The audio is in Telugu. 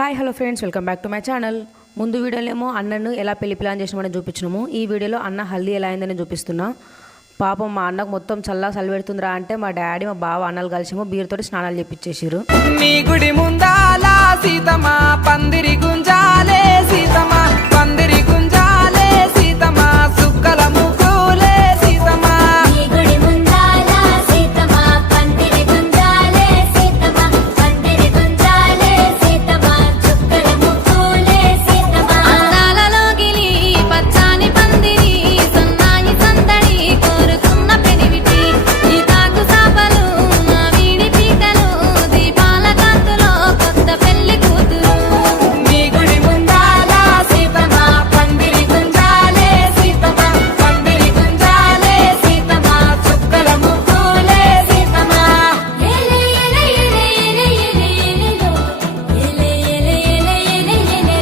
Hi hello friends, welcome back to my channel. ముందు వీడియోలో అన్నను ఎలా పెళ్లి ప్లాన్ చేసినామని చూపించినాము. ఈ వీడియోలో అన్న హల్దీ ఎలా అయిందని చూపిస్తున్నా. పాపం మా అన్నకు మొత్తం చలి పెడుతుందిరా అంటే మా డాడీ మా బావ అన్నలు కలిసేమో బీరుతోటి స్నానాలు చేపించేసారు. నీ గుడి ముందాల సీతమ్మ